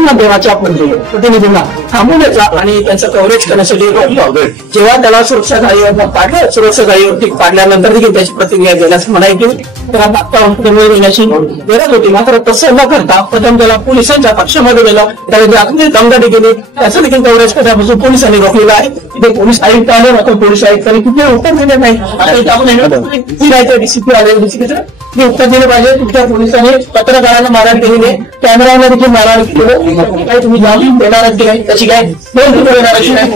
माध्यमाच्या प्रतिनिधींना थांबून द्यायचा आणि त्यांचं कव्हरेज करण्यासाठी रोखलं. जेव्हा त्याला सुरक्षा जाळीवर पाडलं, सुरक्षा जाळीवरती पाडल्यानंतर देखील त्याची प्रतिक्रिया देण्यास म्हणायची त्याला तात्काळ देण्याची गरज होती. मात्र तसं न करता प्रथम त्याला पोलिसांच्या पक्षामध्ये गेलं, त्याला अगदी दमदाटी केली. त्याचं देखील कव्हरेज करण्यापासून पोलिसांनी रोखलेलं आहे. तिथे पोलीस आयुक्त आले, मात्र पोलीस आयुक्तांनी कुठे उत्तर दिले नाही. आता डीसीपी आले, डीसीपीचं उत्तर दिले पाहिजे. तुमच्या पोलिसांनी पत्रकारांना मारहाण केलेली आहे, कॅमेराला देखील मारहाण केलं. काही तुम्ही जामीन देणार की नाही, त्याची काय नोंद देणार की नाही.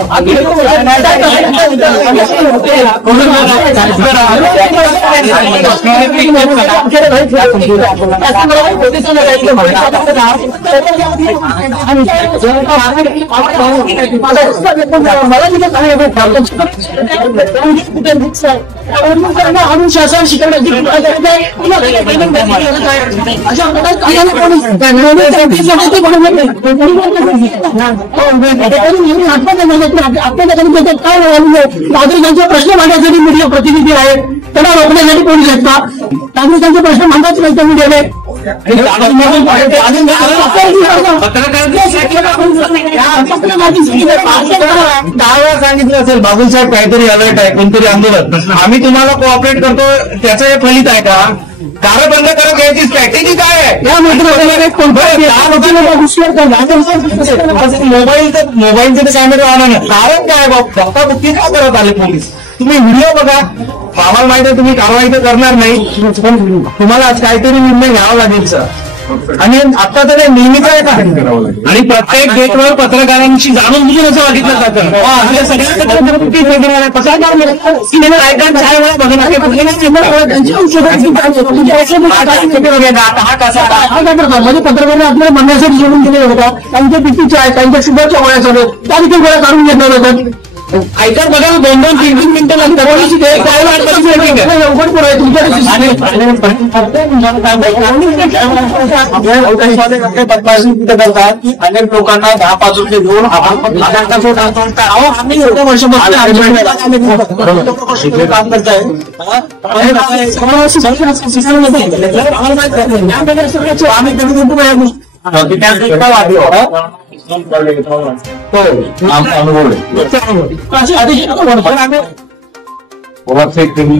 अनुशासन शिकवण्याची नागरिकांचे प्रश्न मांडण्यासाठी मीडिया प्रतिनिधी आहेत, त्यांना रोखण्यासाठी पोलीस आहेत का? नागरिकांचे प्रश्न मांडायचे नाही त्या मीडियाने. सांगितलं असेल बाबूसाहेब काहीतरी अलर्ट आहे, कोणतरी आंदोलन, आम्ही तुम्हाला कोऑपरेट करतो, त्याचं हे फलित आहे का? दारं बंद करत याची स्ट्रॅटेजी काय आहे? मोबाईलचे तर कॅमेरा आणा नाही, कारण काय धक्काबुक्की का करत आले पोलीस? तुम्ही व्हिडिओ बघा, आम्हाला माहिती आहे तुम्ही कारवाई तर करणार नाही, पण तुम्हाला आज काहीतरी निर्णय घ्यावा लागेल सर. आणि आता तर नेहमीच आहे का? आणि प्रत्येक गेटवर पत्रकारांची जाणून बुजून असं वागितलं जातं. म्हणजे पत्रकारांनी आपल्याला म्हणण्यासाठी जेवून दिले होता, त्यांच्या पिटीच्या आहे, त्यांच्या शुभेच्छा गोळ्या चालू, त्या देखील गोळ्या काढून घेतल्या जातात. ऐका बघा, 2-2-3 मिनिटं लागतात. अनेक लोकांना 10-5 रुपये देऊन आम्ही एवढ्या वर्षापासून काम करताय.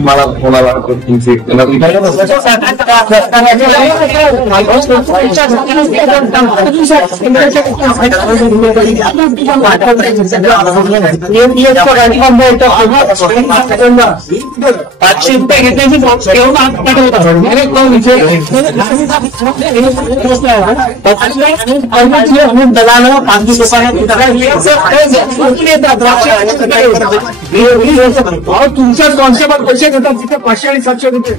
मला कोणाला तुमच्याच कॉन्सेप्ट पैसे घेतात तिथे 500 आणि 700 रुपये.